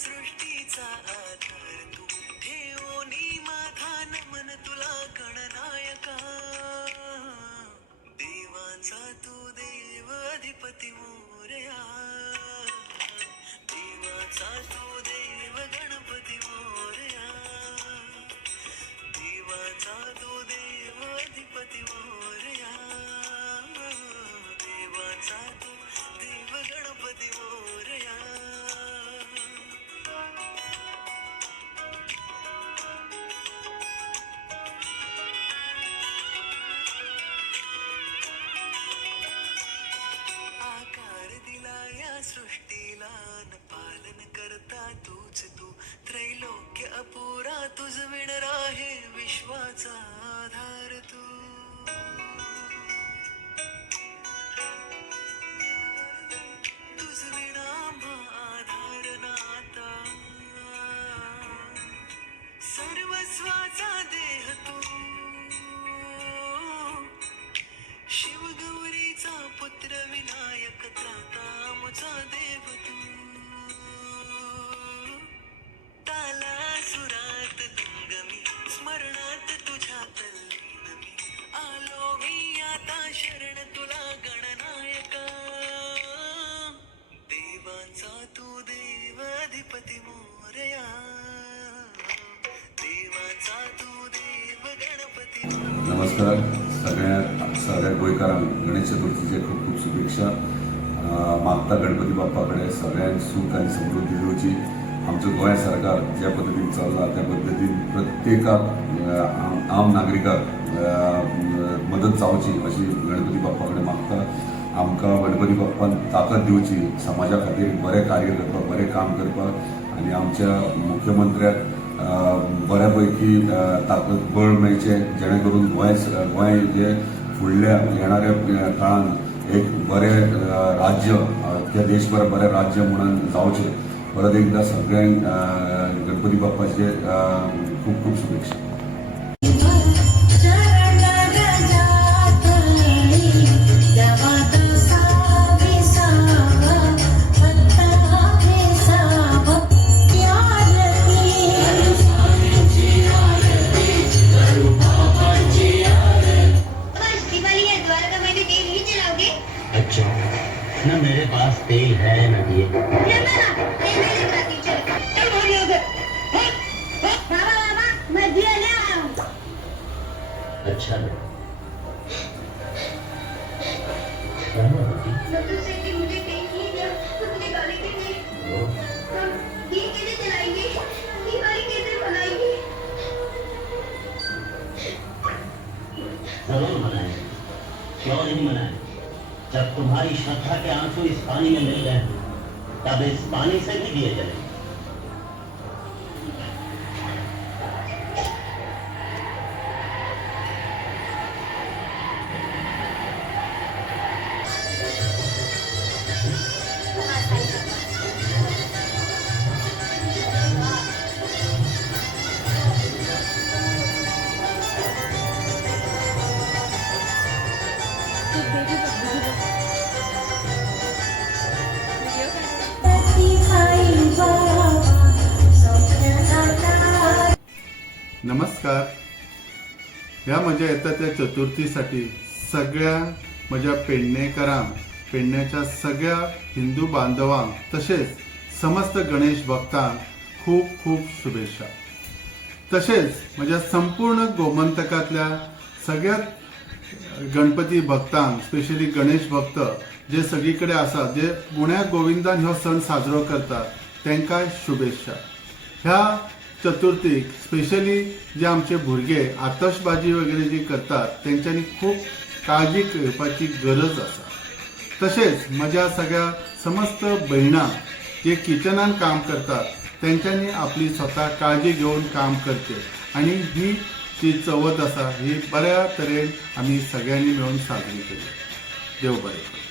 सृष्टीचा आधार तू ठेवोनी माझा नमन तुला गणनायका. देवांचा तू देव अधिपती मोरया. पुरा तुझ विण राहे विश्वाचा देवांचा तू देवाधिपती मोरया. देवाचा तू देव गणपती नमस्कार. सगळ्या सगळ्या गोयकारांना गणेश चतुर्थीचे खूप खूप शुभेच्छा. मागता गणपती बाप्पाकडे सगळ्यांक सुख आणि समृद्धी दिवची आमचं गोंय सरकार ज्या पद्धतीने चालला त्या पद्धतीने प्रत्येकाक आम- नागरिकाक मदत जावची अशी गणपती बाप्पा कडेन मागता. आमकां गणपती बाप्पान ताकद दिवची समाजा खातीर बरें कार्य करपाक बरें काम करपाक आनी आमच्या मुख्यमंत्र्याक बऱ्या पैकी ताकद बळ मेळचें जेणे करून गोंय गोंय जे फुडल्या येणाऱ्या काळान एक बरें राज्य अख्ख्या त्या देशभर बरें राज्य म्हणून जावचें. परत एकदा सगळ्यांक गणपती बाप्पाचे खूब खूप खूप शुभेच्छा. ज़रूर मनाए क्यों नहीं मनाए जब तुम्हारी श्रद्धा के आँसू इस पानी में मिल गए, तब इस पानी से भी दिए जले नमस्कार. ह्या म्हज्या येतात त्या चतुर्थीसाठी सगळ्या म्हज्या पेडणेकरांक पेडण्याच्या सगळ्या हिंदू बांधवांक तसेच समस्त गणेश भक्तांक खूप खूप शुभेच्छा. तसेच म्हज्या संपूर्ण गोमंतकातल्या सगळ्यात गणपती भक्तांक स्पेशली गणेश भक्त जे सगळीकडे आसात जे पुण्या गोविंदान हो सण साजरो करतात तांकां शुभेच्छा. ह्या चतुर्थीक स्पेशली जे आमचे भुरगे आतशबाजी वगैरे जी करतात तेंच्यांनी खूप काळजी घेवपाची गरज आसा. तसेच माझ्या सगळ्या समस्त बहिणा जे किचनान काम करतात त्यांच्यानी आपली स्वतः काळजी घेऊन काम करते आणि ही ती चवथ आसा ही बऱ्या तरेन आमी सगळ्यांनी मेळून साजरी केली. देव बरें